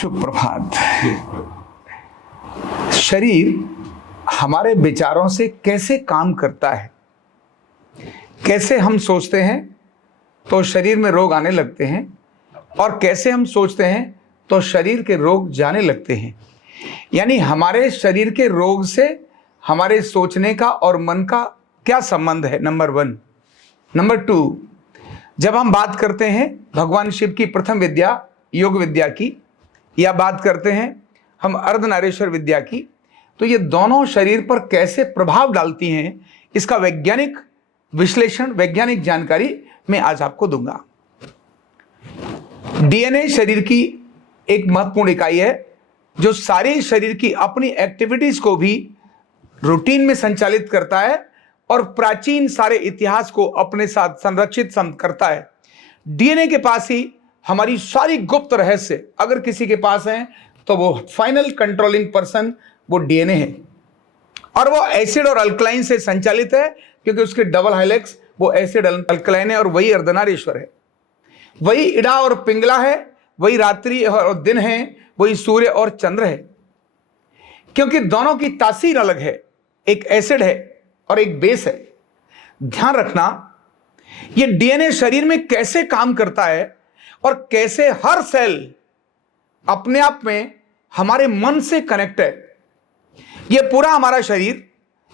शुभ प्रभात। शरीर हमारे विचारों से कैसे काम करता है, कैसे हम सोचते हैं तो शरीर में रोग आने लगते हैं, और कैसे हम सोचते हैं तो शरीर के रोग जाने लगते हैं। यानी हमारे शरीर के रोग से हमारे सोचने का और मन का क्या संबंध है, नंबर 1। नंबर 2, जब हम बात करते हैं भगवान शिव की प्रथम विद्या योग विद्या की, या बात करते हैं हम अर्धनारीश्वर विद्या की, तो ये दोनों शरीर पर कैसे प्रभाव डालती हैं, इसका वैज्ञानिक विश्लेषण, वैज्ञानिक जानकारी मैं आज आपको दूंगा। डीएनए शरीर की एक महत्वपूर्ण इकाई है जो सारे शरीर की अपनी एक्टिविटीज को भी रूटीन में संचालित करता है और प्राचीन सारे इतिहास को अपने साथ संरक्षित करता है। डीएनए के पास ही हमारी सारी गुप्त रहस्य अगर किसी के पास है तो वो फाइनल कंट्रोलिंग पर्सन वो डीएनए है, और वो एसिड और अल्कलाइन से संचालित है क्योंकि उसके डबल हेलिक्स वो एसिड अल्कलाइन है, और वही अर्धनारीश्वर है, वही इड़ा और पिंगला है, वही रात्रि और दिन है, वही सूर्य और चंद्र है। क्योंकि दोनों की तासीर अलग है, एक एसिड है और एक बेस है। ध्यान रखना, ये डीएनए शरीर में कैसे काम करता है और कैसे हर सेल अपने आप में हमारे मन से कनेक्ट है। ये पूरा हमारा शरीर,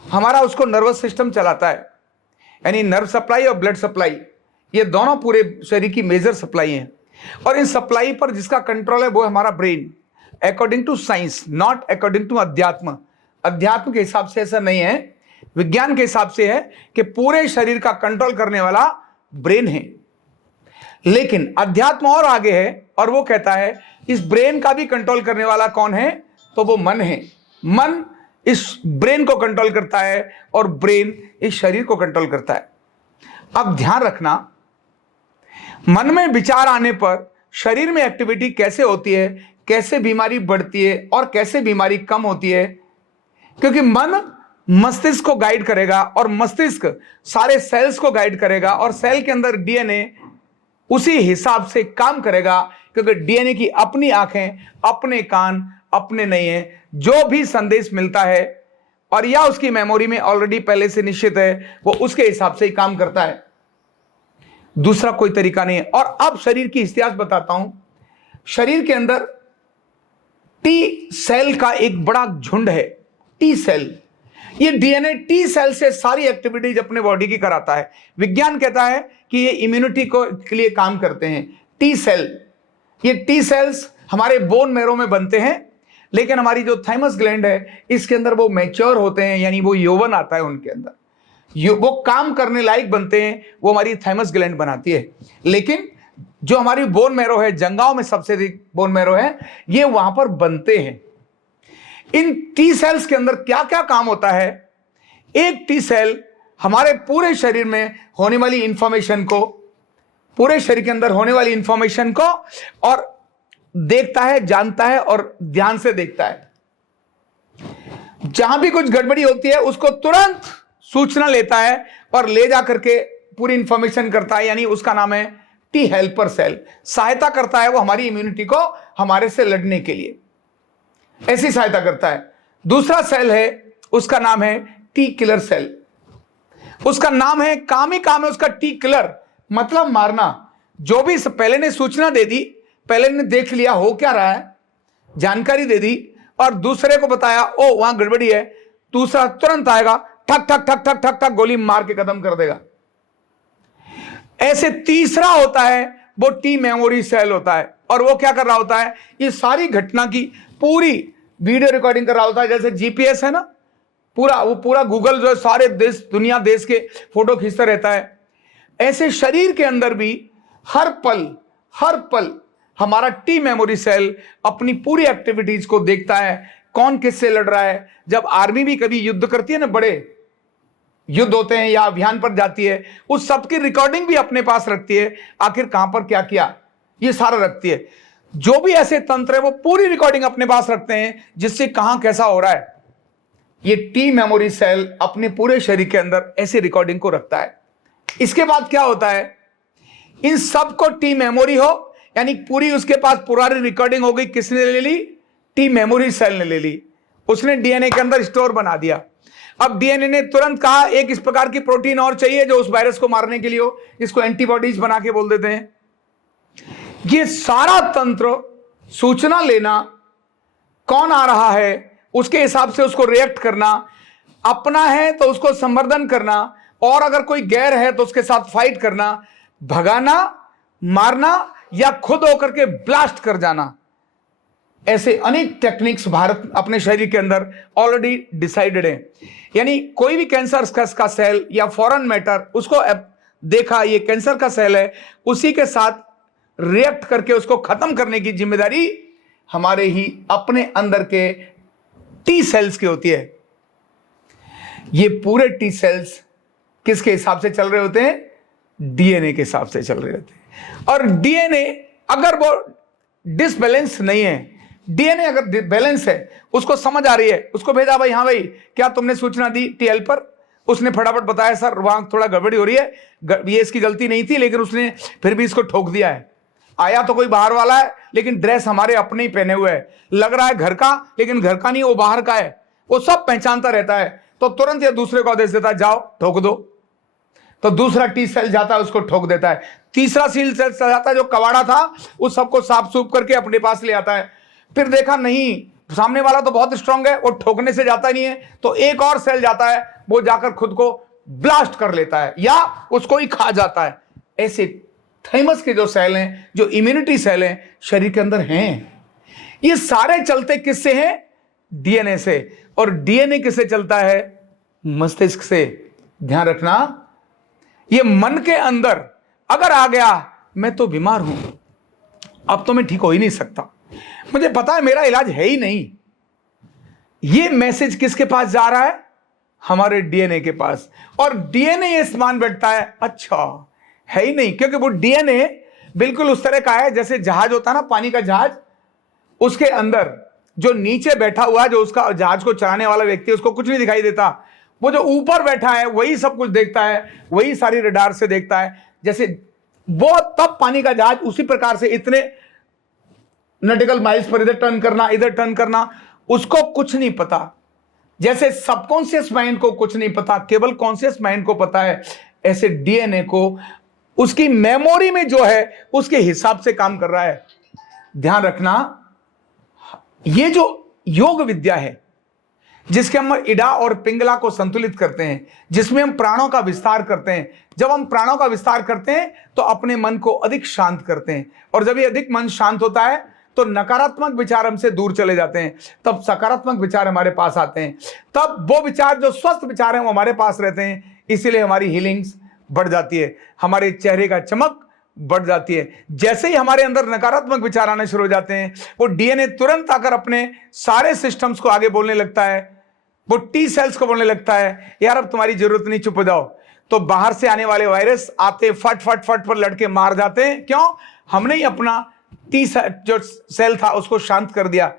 हमारा उसको नर्वस सिस्टम चलाता है, यानी नर्व सप्लाई और ब्लड सप्लाई, ये दोनों पूरे शरीर की मेजर सप्लाई हैं। और इन सप्लाई पर जिसका कंट्रोल है वो है हमारा brain, according to science, not according to अध्यात्म। अध्यात्म के हिसाब से ऐसा नहीं है, विज्ञान के हिसाब से है कि पूरे शरीर का कंट्रोल करने वाला ब्रेन है। लेकिन अध्यात्म और आगे है, और वो कहता है इस ब्रेन का भी कंट्रोल करने वाला कौन है, तो वो मन है। मन इस ब्रेन को कंट्रोल करता है और ब्रेन इस शरीर को कंट्रोल करता है। अब ध्यान रखना, मन में विचार आने पर शरीर में एक्टिविटी कैसे होती है, कैसे बीमारी बढ़ती है और कैसे बीमारी कम होती है। क्योंकि मन मस्तिष्क को गाइड करेगा और मस्तिष्क सारे सेल्स को गाइड करेगा, और सेल के अंदर डीएनए उसी हिसाब से काम करेगा, क्योंकि डीएनए की अपनी आंखें, अपने कान, अपने नहीं है। जो भी संदेश मिलता है और या उसकी मेमोरी में ऑलरेडी पहले से निश्चित है, वो उसके हिसाब से ही काम करता है, दूसरा कोई तरीका नहीं है। और अब शरीर की इतिहास बताता हूं। शरीर के अंदर टी सेल का एक बड़ा झुंड है, टी सेल। ये डीएनए टी सेल से सारी एक्टिविटीज अपने बॉडी की कराता है। विज्ञान कहता है कि ये इम्यूनिटी को के लिए काम करते हैं। टी सेल, ये टी सेल्स हमारे बोन मैरो में बनते हैं, लेकिन हमारी जो थाइमस ग्लैंड है इसके अंदर वो मैच्योर होते हैं, यानी वो यौवन आता है उनके अंदर, वो काम करने लायक बनते हैं, वो हमारी थाइमस ग्लैंड बनाती है। लेकिन जो हमारी बोन मैरो है, जंघाओं में सबसे अधिक बोन मैरो है, ये वहां पर बनते हैं। इन टी सेल्स के अंदर क्या क्या काम होता है? एक टी सेल हमारे पूरे शरीर में होने वाली इंफॉर्मेशन को, पूरे शरीर के अंदर होने वाली इंफॉर्मेशन को और देखता है, जानता है और ध्यान से देखता है। जहां भी कुछ गड़बड़ी होती है उसको तुरंत सूचना लेता है और ले जाकर के पूरी इंफॉर्मेशन करता है, यानी उसका नाम है टी हेल्पर सेल। सहायता करता है वो हमारी इम्यूनिटी को हमारे से लड़ने के लिए, ऐसी सहायता करता है। दूसरा सेल है, उसका नाम है टी किलर सेल। उसका नाम है, काम ही काम है उसका, टी किलर, मतलब मारना। जो भी पहले ने सूचना दे दी, पहले ने देख लिया हो क्या रहा है, जानकारी दे दी और दूसरे को बताया ओ वहां गड़बड़ी है, दूसरा तुरंत आएगा, ठक ठक ठक ठक ठक ठक गोली मार के खत्म कर देगा। ऐसे तीसरा होता है वो टी मेमोरी सेल होता है, और वो क्या कर रहा होता है, ये सारी घटना की पूरी वीडियो रिकॉर्डिंग कर रहा होता है। जैसे जीपीएस है ना, पूरा गूगल जो है सारे देश, दुनिया देश के फोटो खींचता रहता है। ऐसे शरीर के अंदर भी हर पल हमारा टी मेमोरी सेल अपनी पूरी एक्टिविटीज को देखता है, कौन किससे लड़ रहा है। जब आर्मी भी कभी युद्ध करती है ना, बड़े युद्ध होते हैं या अभियान पर जाती है, उस सब की रिकॉर्डिंग भी अपने पास रखती है, आखिर कहां पर क्या किया ये सारा रखती है। जो भी ऐसे तंत्र है वो पूरी रिकॉर्डिंग अपने पास रखते हैं, जिससे कहां कैसा हो रहा है। ये टी मेमोरी सेल अपने पूरे शरीर के अंदर ऐसी रिकॉर्डिंग को रखता है। इसके बाद क्या होता है, इन सब को टी मेमोरी हो यानी पूरी उसके पास पुरानी रिकॉर्डिंग हो गई। किसने ले ली? टी मेमोरी सेल ने ले ली। उसने डीएनए के अंदर स्टोर बना दिया। अब डीएनए ने तुरंत कहा एक इस प्रकार की प्रोटीन और चाहिए जो उस वायरस को मारने के लिए हो, जिसको एंटीबॉडीज बना के बोल देते हैं। ये सारा तंत्र, सूचना लेना, कौन आ रहा है उसके हिसाब से उसको रिएक्ट करना, अपना है तो उसको संवर्धन करना, और अगर कोई गैर है तो उसके साथ फाइट करना, भगाना, मारना या खुद होकर के ब्लास्ट कर जाना। ऐसे अनेक टेक्निक्स भारत अपने शरीर के अंदर ऑलरेडी डिसाइडेड है। यानी कोई भी कैंसर का सेल या फॉरेन मैटर उसको देखा ये कैंसर का सेल है, उसी के साथ रिएक्ट करके उसको खत्म करने की जिम्मेदारी हमारे ही अपने अंदर के टी सेल्स की होती है। ये पूरे टी सेल्स किसके हिसाब से चल रहे होते हैं? डीएनए के हिसाब से चल रहे होते हैं। और डीएनए अगर वो डिसबैलेंस नहीं है, डीएनए अगर बैलेंस है, उसको समझ आ रही है, उसको भेजा भाई, हाँ भाई क्या तुमने सूचना दी टीएल पर, उसने फटाफट बताया सर वहां थोड़ा गड़बड़ी हो रही है, ये इसकी गलती नहीं थी लेकिन उसने फिर भी इसको ठोक दिया है। आया तो कोई बाहर वाला है लेकिन ड्रेस हमारे अपने ही पहने हुए है, लग रहा है घर का लेकिन घर का नहीं, वो बाहर का है, वो सब पहचानता रहता है। तो तुरंत ये दूसरे को आदेश देता है जाओ ठोक दो, तो दूसरा टी सेल जाता है उसको ठोक देता है। तीसरा सेल जाता है जो कबाड़ा था उस सबको साफ सूफ करके अपने पास ले आता है। फिर देखा नहीं सामने वाला तो बहुत स्ट्रांग है, वो ठोकने से जाता नहीं है, तो एक और सेल जाता है, वो जाकर खुद को ब्लास्ट कर लेता है या उसको ही खा जाता है। ऐसे थाइमस के जो सेल हैं, जो इम्यूनिटी सेल हैं शरीर के अंदर हैं, ये सारे चलते किससे हैं? डीएनए से। और डीएनए किससे चलता है? मस्तिष्क से। ध्यान रखना, ये मन के अंदर अगर आ गया मैं तो बीमार हूं, अब तो मैं ठीक हो ही नहीं सकता, मुझे पता है मेरा इलाज है ही नहीं, ये मैसेज किसके पास जा रहा है? हमारे डीएनए के पास। और डीएनए ये मान बैठता है अच्छा है ही नहीं, क्योंकि वो डीएनए बिल्कुल उस तरह का है जैसे जहाज होता है ना, पानी का जहाज, उसके अंदर जो नीचे बैठा हुआ है, जो उसका जहाज को चलाने वाला व्यक्ति, उसको कुछ नहीं दिखाई देता, वो जो ऊपर बैठा है वही सब कुछ देखता है, वही सारी रडार से देखता है। जैसे वो तब पानी का जहाज उसी प्रकार से इतने नॉटिकल माइल्स पर इधर टर्न करना, इधर टर्न करना, उसको कुछ नहीं पता। जैसे सबकॉन्शियस माइंड को कुछ नहीं पता, केवल कॉन्शियस माइंड को पता है, ऐसे डीएनए को उसकी मेमोरी में जो है उसके हिसाब से काम कर रहा है। ध्यान रखना, ये जो योग विद्या है जिसके हम इडा और पिंगला को संतुलित करते हैं, जिसमें हम प्राणों का विस्तार करते हैं, जब हम प्राणों का विस्तार करते हैं तो अपने मन को अधिक शांत करते हैं, और जब ये अधिक मन शांत होता है तो नकारात्मक विचार हमसे दूर चले जाते हैं, तब सकारात्मक विचार हमारे पास आते हैं, तब वो विचार जो स्वस्थ विचार हैं वो हमारे पास रहते हैं, इसीलिए हमारी हीलिंग्स बढ़ जाती है, हमारे चेहरे का चमक बढ़ जाती है। जैसे ही हमारे अंदर नकारात्मक विचार आने शुरू हो जाते हैं, वो डीएनए तुरंत आकर अपने सारे सिस्टम्स को आगे बोलने लगता है, वो टी सेल्स को बोलने लगता है यार अब तुम्हारी जरूरत नहीं, चुप हो जाओ। तो बाहर से आने वाले वायरस आते फट फट फट पर लड़के मार जाते हैं। क्यों? हमने ही अपना टी जो सेल था उसको शांत कर दिया।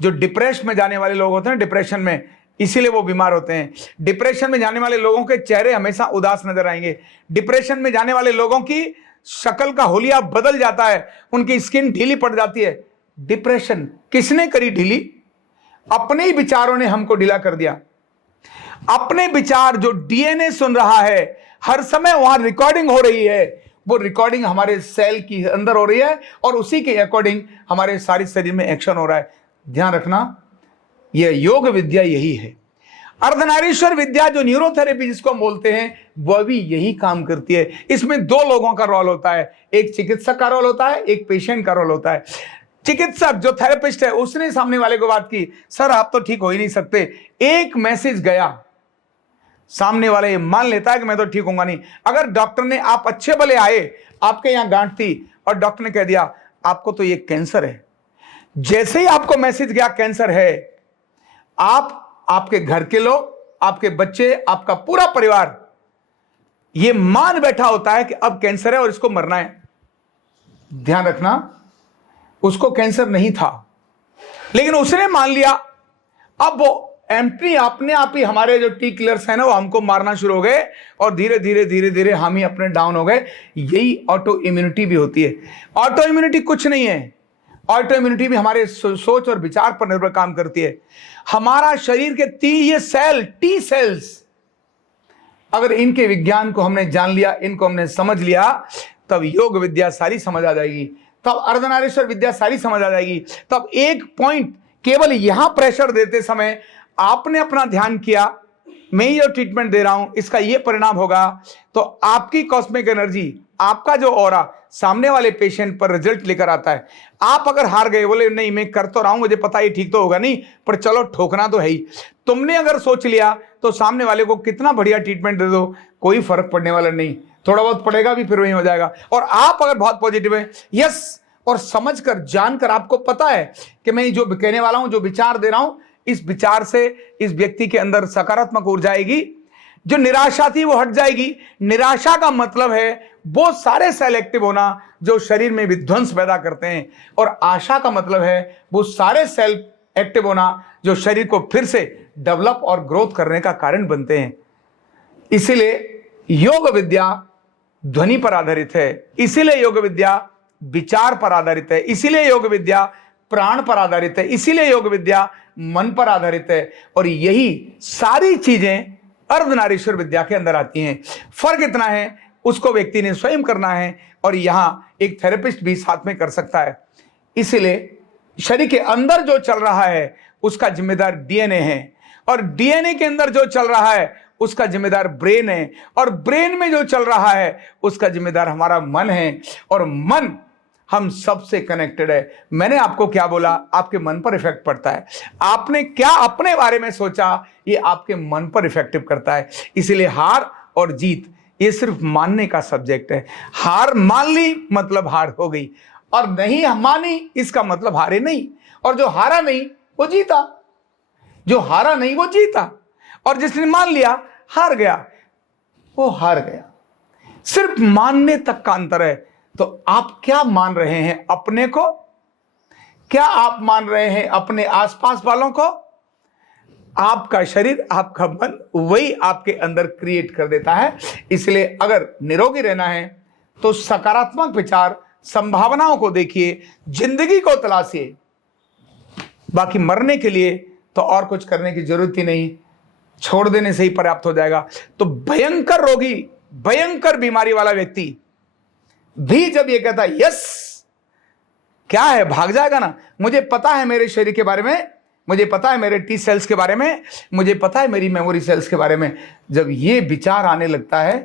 जो डिप्रेशन में जाने वाले लोग होते हैं डिप्रेशन में, इसीलिए वो बीमार होते हैं। डिप्रेशन में जाने वाले लोगों के चेहरे हमेशा उदास नजर आएंगे। डिप्रेशन में जाने वाले लोगों की शक्ल का हुलिया बदल जाता है, उनकी स्किन ढीली पड़ जाती है। डिप्रेशन किसने करी ढीली? अपने ही विचारों ने हमको ढीला कर दिया। अपने विचार जो डीएनए सुन रहा है, हर समय वहां रिकॉर्डिंग हो रही है, वो रिकॉर्डिंग हमारे सेल की अंदर हो रही है और उसी के अकॉर्डिंग हमारे सारे शरीर में एक्शन हो रहा है। ध्यान रखना, यह योग विद्या यही है। अर्धनारीश्वर विद्या जो न्यूरोथेरेपी जिसको हम बोलते हैं, वह भी यही काम करती है। इसमें दो लोगों का रोल होता है, एक चिकित्सक का रोल होता है, एक पेशेंट का रोल होता है। चिकित्सक जो थेरेपिस्ट है उसने सामने वाले को बात की, सर आप तो ठीक हो ही नहीं सकते, एक मैसेज गया, सामने वाले मान लेता है कि मैं तो ठीक होऊंगा नहीं। अगर डॉक्टर ने, आप अच्छे भले आए, आपके यहां गांठ थी और डॉक्टर ने कह दिया आपको तो ये कैंसर है, जैसे ही आपको मैसेज गया कैंसर है, आप, आपके घर के लोग, आपके बच्चे, आपका पूरा परिवार ये मान बैठा होता है कि अब कैंसर है और इसको मरना है। ध्यान रखना, उसको कैंसर नहीं था लेकिन उसने मान लिया। अब वो एम्प्टी अपने आप ही हमारे जो टी किलर्स हैं ना वो हमको मारना शुरू हो गए और धीरे धीरे धीरे धीरे हम ही अपने डाउन हो गए। यही ऑटो इम्यूनिटी भी होती है। ऑटो इम्यूनिटी कुछ नहीं है, ऑटो इम्यूनिटी भी हमारे सोच और विचार पर निर्भर काम करती है। हमारा शरीर के ये सेल, टी सेल्स, अगर इनके विज्ञान को हमने जान लिया, इनको हमने समझ लिया, तब योग विद्या सारी समझ आ जाएगी, तब अर्धनारीश्वर विद्या सारी समझ आ जाएगी। तब एक पॉइंट, केवल यहां प्रेशर देते समय आपने अपना ध्यान किया, मैं ये ट्रीटमेंट दे रहा हूं, इसका ये परिणाम होगा, तो आपकी कॉस्मिक एनर्जी, आपका जो ऑरा सामने वाले पेशेंट पर रिजल्ट लेकर आता है। आप अगर हार गए, बोले नहीं मैं कर तो रहा हूं, मुझे पता ही ठीक तो होगा नहीं, पर चलो ठोकना तो है ही, तुमने अगर सोच लिया तो सामने वाले को कितना बढ़िया ट्रीटमेंट दे दो, कोई फर्क पड़ने वाला नहीं, थोड़ा बहुत पड़ेगा भी फिर वही हो जाएगा। और आप अगर बहुत पॉजिटिव है, यस, और समझकर जानकर आपको पता है कि मैं जो कहने वाला हूं, जो विचार दे रहा हूं, इस विचार से इस व्यक्ति के अंदर सकारात्मक ऊर्जा आएगी, जो निराशा थी वो हट जाएगी। निराशा का मतलब है वो सारे सेल एक्टिव होना जो शरीर में विध्वंस पैदा करते हैं, और आशा का मतलब है वो सारे सेल एक्टिव होना जो शरीर को फिर से डेवलप और ग्रोथ करने का कारण बनते हैं। इसीलिए योग विद्या ध्वनि पर आधारित है, इसीलिए योग विद्या विचार पर आधारित है, इसीलिए योग विद्या प्राण पर आधारित है, इसीलिए योग विद्या मन पर आधारित है, और यही सारी चीजें अर्धनारीश्वर विद्या के अंदर आती हैं। फर्क इतना है, उसको व्यक्ति ने स्वयं करना है, और यहां एक थेरेपिस्ट भी साथ में कर सकता है। इसीलिए शरीर के अंदर जो चल रहा है उसका जिम्मेदार डीएनए है, और डीएनए के अंदर जो चल रहा है उसका जिम्मेदार ब्रेन है, और ब्रेन में जो चल रहा है उसका जिम्मेदार हमारा मन है, और मन हम सबसे कनेक्टेड है। मैंने आपको क्या बोला, आपके मन पर इफेक्ट पड़ता है। आपने क्या अपने बारे में सोचा, ये आपके मन पर इफेक्टिव करता है। इसीलिए हार और जीत ये सिर्फ मानने का सब्जेक्ट है। हार मान ली मतलब हार हो गई, और नहीं मानी इसका मतलब हारे नहीं, और जो हारा नहीं वो जीता, जो हारा नहीं वो जीता, और जिसने मान लिया हार गया, वो हार गया। सिर्फ मानने तक का अंतर है। तो आप क्या मान रहे हैं अपने को, क्या आप मान रहे हैं अपने आसपास वालों को? आपका शरीर, आपका मन वही आपके अंदर क्रिएट कर देता है। इसलिए अगर निरोगी रहना है तो सकारात्मक विचार, संभावनाओं को देखिए, जिंदगी को तलाशिए। बाकी मरने के लिए तो और कुछ करने की जरूरत ही नहीं, छोड़ देने से ही पर्याप्त हो जाएगा। तो भयंकर रोगी, भयंकर बीमारी वाला व्यक्ति भी जब ये कहता है यस, क्या है, भाग जाएगा ना, मुझे पता है मेरे शरीर के बारे में, मुझे पता है मेरे टी सेल्स के बारे में, मुझे पता है मेरी मेमोरी सेल्स के बारे में, जब ये विचार आने लगता है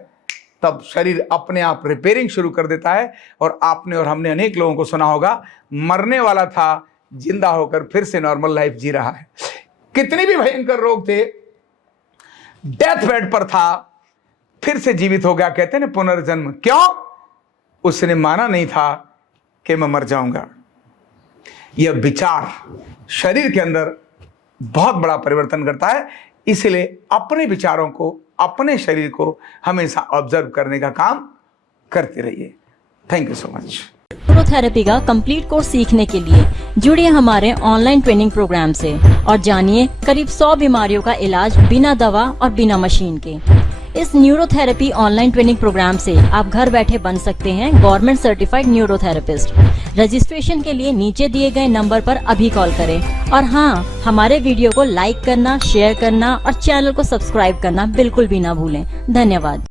तब शरीर अपने आप रिपेयरिंग शुरू कर देता है। और आपने और हमने अनेक लोगों को सुना होगा, मरने वाला था, जिंदा होकर फिर से नॉर्मल लाइफ जी रहा है। कितने भी भयंकर रोग थे, डेथ बेड पर था, फिर से जीवित हो गया। कहते हैं ना पुनर्जन्म, क्यों? उसने माना नहीं था कि मैं मर जाऊंगा। यह विचार शरीर के अंदर बहुत बड़ा परिवर्तन करता है। इसलिए अपने विचारों को, अपने शरीर को हमेशा ऑब्जर्व करने का काम करते रहिए। Thank you so much. Neurotherapy का कंप्लीट कोर्स सीखने के लिए जुड़िए हमारे ऑनलाइन ट्रेनिंग प्रोग्राम से और जानिए करीब 100 बीमारियों का इलाज बिना दवा और बिना मशीन के। इस न्यूरोथेरेपी ऑनलाइन ट्रेनिंग प्रोग्राम से आप घर बैठे बन सकते हैं गवर्नमेंट सर्टिफाइड न्यूरोथेरेपिस्ट। रजिस्ट्रेशन के लिए नीचे दिए गए नंबर पर अभी कॉल करें, और हाँ, हमारे वीडियो को लाइक करना, शेयर करना और चैनल को सब्सक्राइब करना बिल्कुल भी ना भूलें। धन्यवाद।